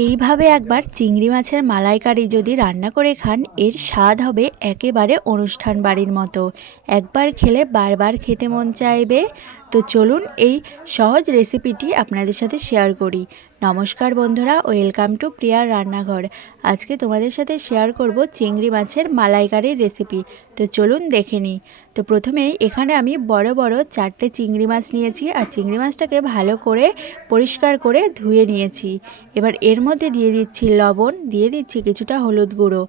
এইভাবে একবার চিংড়ি মাছের মালাইকারি যদি রান্না করে খান, এর স্বাদ হবে একেবারে অনুষ্ঠান বাড়ির মতো। একবার খেলে বারবার খেতে মন চাইবে। তো চলুন এই সহজ রেসিপিটি আপনাদের সাথে শেয়ার করি। নমস্কার বন্ধুরা, ওয়েলকাম টু প্রিয়ার রান্নাঘর। আজকে তোমাদের সাথে শেয়ার করব চিংড়ি মাছের মালাইকারির রেসিপি তো চলুন দেখে নিই। তো প্রথমে এখানে আমি বড় বড় চারটে চিংড়ি মাছ নিয়েছি আর চিংড়ি মাছটাকে ভালো করে পরিষ্কার করে ধুয়ে নিয়েছি। এবার এর মধ্যে দিয়ে দিচ্ছি লবণ, দিয়ে দিচ্ছি কিছুটা হলুদ গুঁড়ো।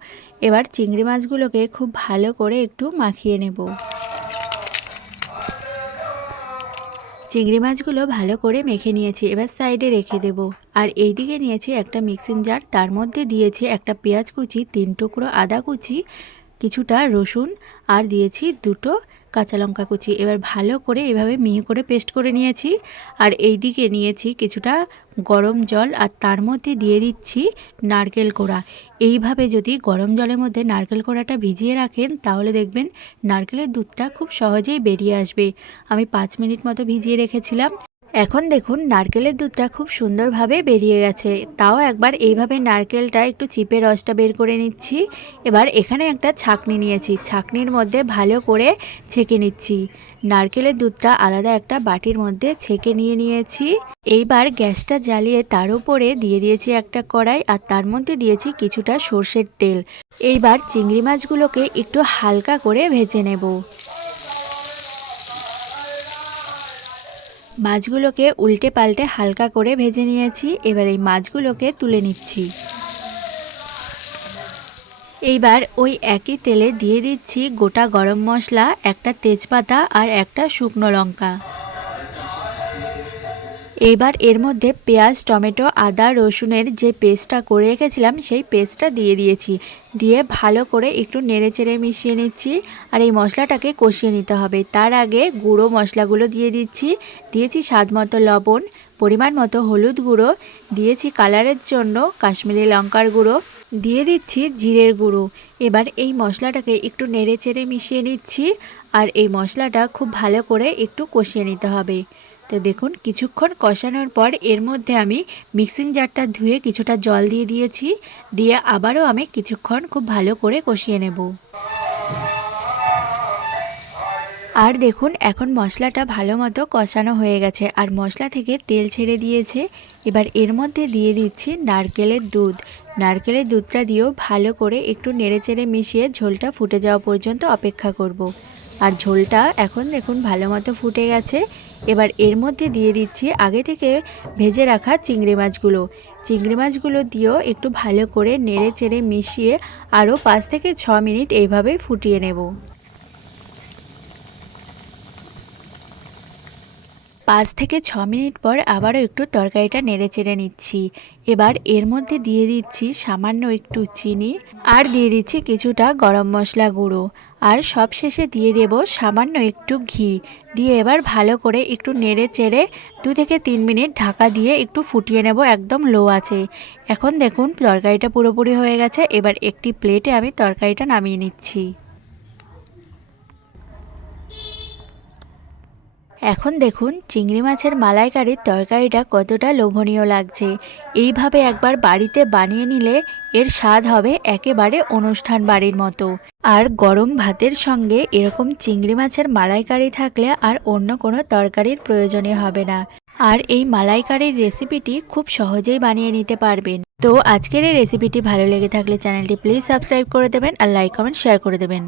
এবার চিংড়ি মাছগুলোকে খুব ভালো করে একটু মাখিয়ে নেব। চিংড়ি মাছগুলো ভালো করে মেখে নিয়েছি, এবার সাইডে রেখে দেব। আর এই দিকে নিয়েছি একটা মিক্সিং জার, তার মধ্যে দিয়েছি একটা পেঁয়াজ কুচি, তিন টুকরো আদা কুচি কিছুটা রসুন আর দিয়েছি দুটো কাঁচা লঙ্কা কুচি। এবার ভালো করে এভাবে মিহি করে পেস্ট করে নিয়েছি। আর এই দিকে নিয়েছি কিছুটা গরম জল আর তার মধ্যে দিয়ে দিচ্ছি নারকেল কোড়া। এইভাবে যদি গরম জলের মধ্যে নারকেল কোড়াটা ভিজিয়ে রাখেন, তাহলে দেখবেন নারকেলের দুধটা খুব সহজেই বেরিয়ে আসবে। আমি পাঁচ মিনিট মতো ভিজিয়ে রেখেছিলাম। এখন দেখুন, নারকেলের দুধটা খুব সুন্দরভাবে বেরিয়ে গেছে। তাও একবার এইভাবে নারকেলটা একটু চিপে রসটা বের করে নিচ্ছি। এবার এখানে একটা ছাকনি নিয়েছি। ছাকনির মধ্যে ভালো করে ছেঁকে নিচ্ছি। নারকেলের দুধটা আলাদা একটা বাটির মধ্যে ছেঁকে নিয়ে নিয়েছি। এইবার গ্যাসটা জ্বালিয়ে তার উপরে দিয়ে দিয়েছি একটা কড়াই আর তার মধ্যে দিয়েছি কিছুটা সর্ষের তেল। এইবার চিংড়ি মাছগুলোকে একটু হালকা করে ভেজে নেব। মাছগুলোকে উল্টে পাল্টে হালকা করে ভেজে নিয়েছি, এবার এই মাছগুলোকে তুলে নিচ্ছি। এইবার ওই একই তেলে দিয়ে দিচ্ছি গোটা গরম মশলা, একটা তেজপাতা আর একটা শুকনো লঙ্কা। এইবার এর মধ্যে পেঁয়াজ, টমেটো, আদা, রসুনের যে পেস্টটা করে রেখেছিলাম, সেই পেস্টটা দিয়ে দিয়েছি। দিয়ে ভালো করে একটু নেড়ে চেড়ে মিশিয়ে নিচ্ছি আর এই মশলাটাকে কষিয়ে নিতে হবে। তার আগে গুঁড়ো মশলাগুলো দিয়ে দিচ্ছি। দিয়েছি স্বাদ মতো লবণ, পরিমাণ মতো হলুদ গুঁড়ো, দিয়েছি কালারের জন্য কাশ্মীরি লঙ্কার গুঁড়ো, দিয়ে দিচ্ছি জিরের গুঁড়ো। এবার এই মশলাটাকে একটু নেড়ে চেড়ে মিশিয়ে নিচ্ছি আর এই মশলাটা খুব ভালো করে একটু কষিয়ে নিতে হবে। তো দেখুন, কিছুক্ষণ কষানোর পর এর মধ্যে আমি মিক্সিং জারটা ধুয়ে কিছুটা জল দিয়ে দিয়েছি। দিয়ে আবারও আমি কিছুক্ষণ খুব ভালো করে কষিয়ে নেব। আর দেখুন, এখন মশলাটা ভালো মতো কষানো হয়ে গেছে। আর মশলা থেকে তেল ছেড়ে দিয়েছে। এবার এর মধ্যে দিয়ে দিচ্ছি নারকেলের দুধ। নারকেলের দুধটা দিয়েও ভালো করে একটু নেড়েচেড়ে মিশিয়ে ঝোলটা ফুটে যাওয়া পর্যন্ত অপেক্ষা করব। আর ঝোলটা এখন দেখুন ভালো মতো ফুটে গেছে। এবার এর মধ্যে দিয়ে দিচ্ছি আগে থেকে ভেজে রাখা চিংড়ি মাছগুলো। চিংড়ি মাছগুলো দিয়েও একটু ভালো করে নেড়ে চেড়ে মিশিয়ে আরও পাঁচ থেকে ছ মিনিট এইভাবে ফুটিয়ে নেব। পাঁচ থেকে ছ মিনিট পর আবারও একটু তরকারিটা নেড়ে চেড়ে নিচ্ছি। এবার এর মধ্যে দিয়ে দিচ্ছি সামান্য একটু চিনি আর দিয়ে দিচ্ছি কিছুটা গরম মশলা গুঁড়ো। আর সব শেষে দিয়ে দেব সামান্য একটু ঘি। দিয়ে এবার ভালো করে একটু নেড়ে চেড়ে দু থেকে তিন মিনিট ঢাকা দিয়ে একটু ফুটিয়ে নেব একদম লো আছে এখন দেখুন তরকারিটা পুরোপুরি হয়ে গেছে। এবার একটি প্লেটে আমি তরকারিটা নামিয়ে নিচ্ছি। এখন দেখুন, চিংড়ি মাছের মালাইকারির তরকারিটা কতটা লোভনীয় লাগছে। এইভাবে একবার বাড়িতে বানিয়ে নিলে এর স্বাদ হবে একেবারে অনুষ্ঠান বাড়ির মতো। আর গরম ভাতের সঙ্গে এরকম চিংড়ি মাছের মালাইকারি থাকলে আর অন্য কোনো তরকারির প্রয়োজনীয় হবে না। আর এই মালাইকারির রেসিপিটি খুব সহজেই বানিয়ে নিতে পারবেন। তো আজকের এই রেসিপিটি ভালো লেগে থাকলে চ্যানেলটি প্লিজ সাবস্ক্রাইব করে দেবেন আর লাইক, কমেন্ট, শেয়ার করে দেবেন।